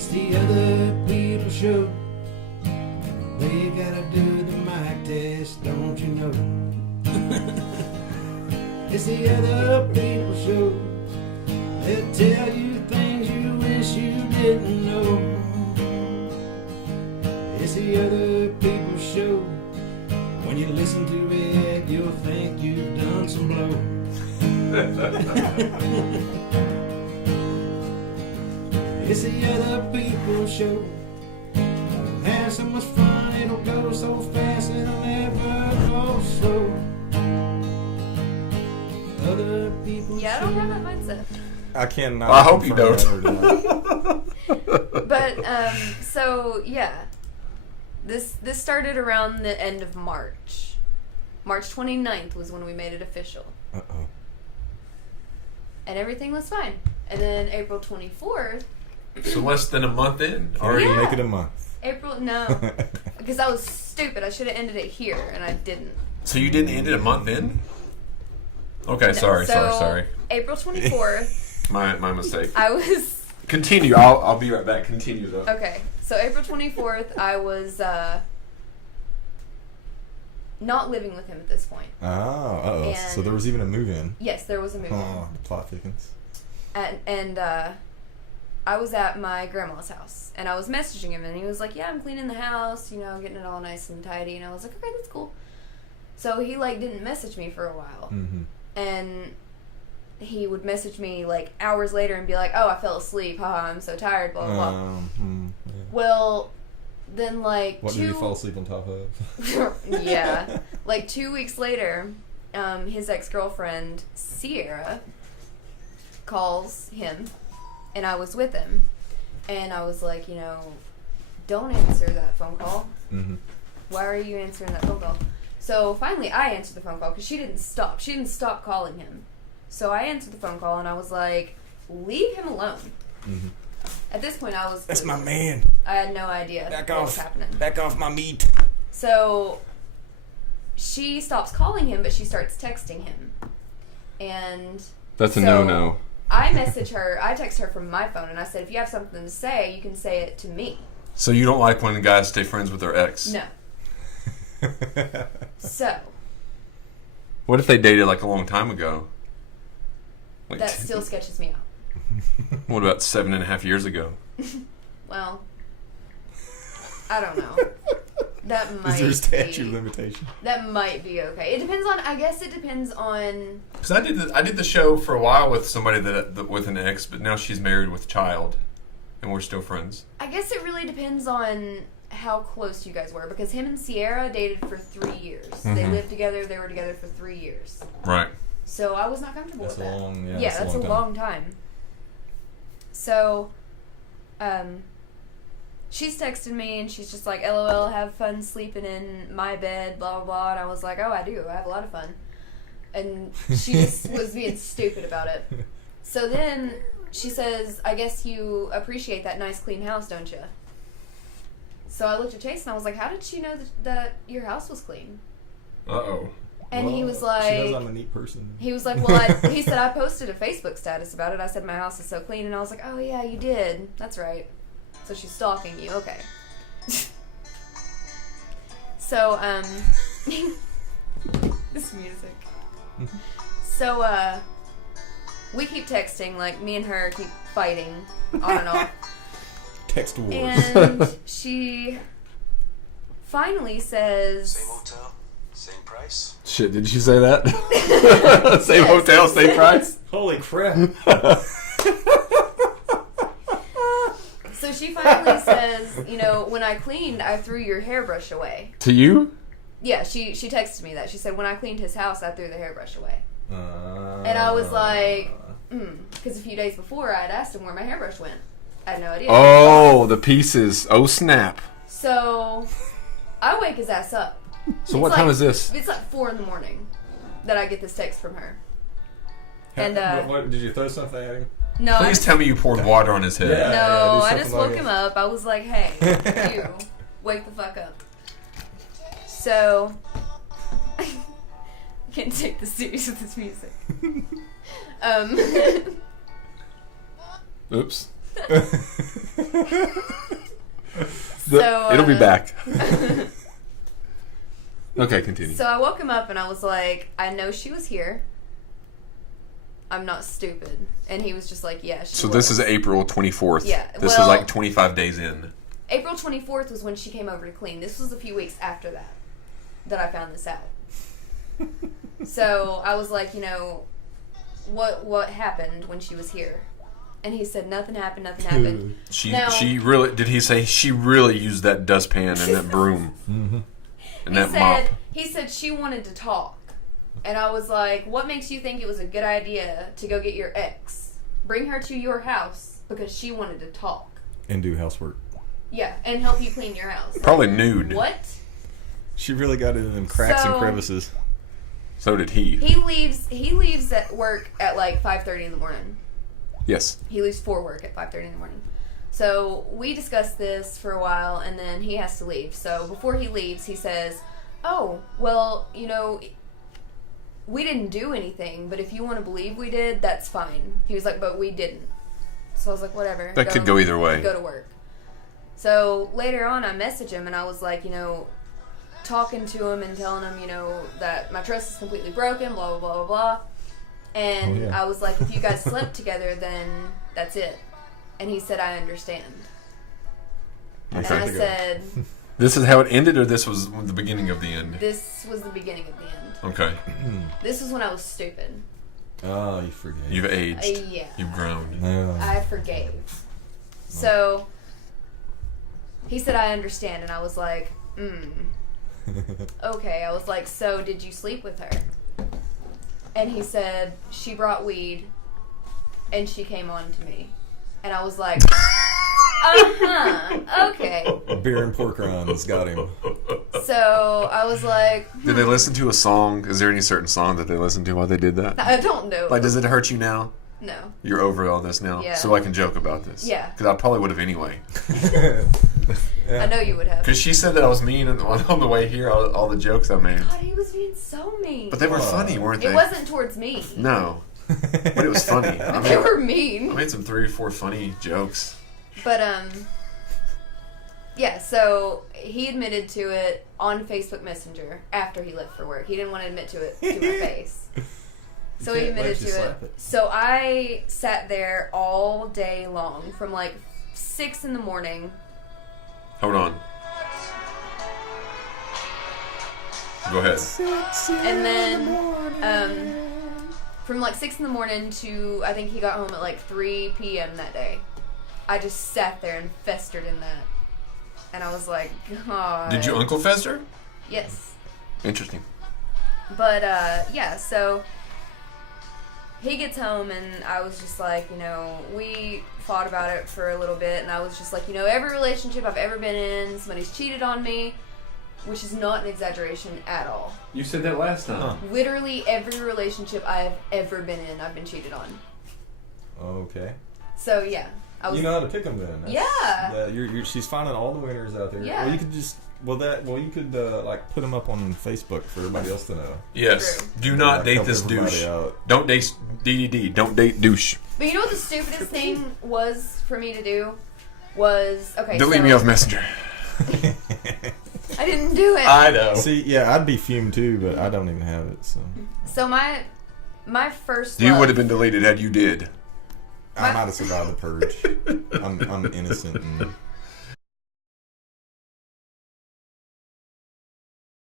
It's the other people show. They gotta do the mic test, don't you know? It's the other people show. They'll tell you things you wish you didn't know. It's the other people show. When you listen to it, you'll think you've done some blow. It's the other people show. Have so much fun, it'll go so fast, it'll never go slow. Other people Yeah, I don't have that mindset. I cannot. I hope you confirm don't. that or deny. But so yeah, this started around the end of March. March 29th was when we made it official, Uh-oh. and everything was fine. And then April 24th, So less than a month in. Already Yeah. make it a month. no, because I was stupid. I should have ended it here, and I didn't. So you didn't end it a month in? Okay, No, sorry. April 24th, My mistake. I was Continue. I'll be right back. Continue though. okay. So April 24th, I was not living with him at this point. Oh, uh-oh. And- So there was even a move-in. Yes, there was a move. Oh, the plot thickens. And I was at my grandma's house, and I was messaging him, and he was like, yeah, I'm cleaning the house, getting it all nice and tidy, and I was like, okay, that's cool. So he, didn't message me for a while, Mm-hmm. and he would message me, hours later and be like, oh, I fell asleep, haha, I'm so tired, blah, blah, blah. Yeah. Well, then, What did he fall asleep on top of? yeah. 2 weeks later, his ex-girlfriend, Sierra, calls him, and I was with him, and I was like, don't answer that phone call. Mm-hmm. Why are you answering that phone call? So finally I answered the phone call because she didn't stop. She didn't stop calling him. So I answered the phone call, and I was like, leave him alone. Mm-hmm. At this point, I was... That's my man. I had no idea Back what was off. happening. Back off my meat. So she stops calling him, but she starts texting him. And That's a so no-no. I text her from my phone, and I said, if you have something to say, you can say it to me. So you don't like when guys stay friends with their ex? No. So What if they dated a long time ago? that still sketches me out. What about 7.5 years ago? Well, I don't know. That might Is there a statute be, limitation? That might be okay. It depends on. I guess it depends on. Because I did the show for a while with somebody that with an ex, but now she's married with a child, and we're still friends. I guess it really depends on how close you guys were, because him and Sierra dated for 3 years. They lived together. They were together for 3 years. Right. So I was not comfortable That's with that. long. Yeah, Yeah, that's a long time. So, she's texting me, and she's just like, LOL, have fun sleeping in my bed, blah, blah, blah. And I was like, oh, I do. I have a lot of fun. And she just was being stupid about it. So then she says, I guess you appreciate that nice, clean house, don't you? So I looked at Chase, and I was like, how did she know that your house was clean? Uh-oh. And he was She knows like... I'm a neat person. He was like, well, he said, I posted a Facebook status about it. I said, my house is so clean. And I was like, oh, yeah, you did. That's right. So she's stalking you. Okay. So, this music. So, we keep texting. Me and her keep fighting on and off. Text wars. And she finally says... Same hotel, same price. Shit, did you say that? Same Yes. hotel, same price? Holy crap. So she finally says, when I cleaned, I threw your hairbrush away. To you? Yeah, she texted me that. She said, when I cleaned his house, I threw the hairbrush away. And I was like, because a few days before, I had asked him where my hairbrush went. I had no idea. Oh, the pieces. Oh, snap. So I wake his ass up. So what time is this? It's 4 a.m. that I get this text from her. And, what, did you throw something at him? No, Please tell me you poured water on his head. Yeah. no, do I something just like woke this. him up. I was like, hey, you, wake the fuck up. So, I can't take this serious with this music. Oops. So, It'll be back. Okay, continue. So I woke him up and I was like, I know she was here. I'm not stupid. And he was just like, yeah, she So was. this is April 24th. Yeah, This well- is like 25 days in. April 24th was when she came over to clean. This was a few weeks after that I found this out. So I was like, you know, what happened when she was here? And he said, nothing happened. She really, did he say she really used that dustpan and that broom? And that mop? He said she wanted to talk. And I was like, what makes you think it was a good idea to go get your ex? Bring her to your house because she wanted to talk. And do housework. Yeah, and help you clean your house. Probably nude. What? She really got it in them cracks and So- crevices. So did he. He leaves at work at like 5:30 in the morning. Yes. He leaves for work at 5:30 in the morning. So we discussed this for a while, and then he has to leave. So before he leaves, he says, oh, well, you know, we didn't do anything, but if you want to believe we did, that's fine. He was like, but we didn't. So I was like, whatever. That could go either way. Go to work. So later on, I messaged him, and I was like, you know, talking to him and telling him, you know, that my trust is completely broken, blah, blah, blah, blah, blah. And Oh, yeah. I was like, if you guys slept together, then that's it. And he said, I understand. And Okay. I said, This is how it ended, or this was the beginning of the end? this was the beginning of the end. Okay. This was when I was stupid. Oh, you forget. You've aged. Yeah. You've grown. Yeah. I forgave. So he said, I understand. And I was like, okay. I was like, so did you sleep with her? And he said, she brought weed and she came on to me. And I was like, okay. Beer and pork rinds got him. So I was like, Did they listen to a song? Is there any certain song that they listened to while they did that? I don't know. Like, does it hurt you now? No. You're over all this now? Yeah. So I can joke about this? Yeah. Because I probably would have anyway. I know you would have. Because she said that I was mean on the way here, all the jokes I made. God, he was being so mean. But they were funny, weren't they? It wasn't towards me. No. But it was funny. They were mean. I made some 3 or 4 funny jokes. But yeah, so he admitted to it on Facebook Messenger after he left for work. He didn't want to admit to it to my face. So he can't let admitted you to it. slap it. So I sat there all day long from like 6 in the morning. Hold on. Go ahead. And then from like 6 in the morning to I think he got home at like 3 p.m. that day. I just sat there and festered in that. And I was like, God. Did you Uncle Fester? Yes. Interesting. But, yeah, so he gets home and I was just like, you know, we fought about it for a little bit and I was just like, you know, every relationship I've ever been in, somebody's cheated on me, which is not an exaggeration at all. You said that last time. Huh. Literally every relationship I've ever been in, I've been cheated on. Okay. So, yeah. I was, You know how to pick them then. Yeah. She's finding all the winners out there. Yeah. Well, you could just you could like put them up on Facebook for everybody else to know. Yes. True. Do not Like, date help this everybody douche. out. Don't date DDD. Don't date douche. But you know what the stupidest thing was for me to do? Was, okay, Delete so me off Messenger. I didn't do it. I know. See, yeah, I'd be fumed too, but I don't even have it, so So my first You love, would have been deleted had you did. I might have survived the purge. I'm innocent and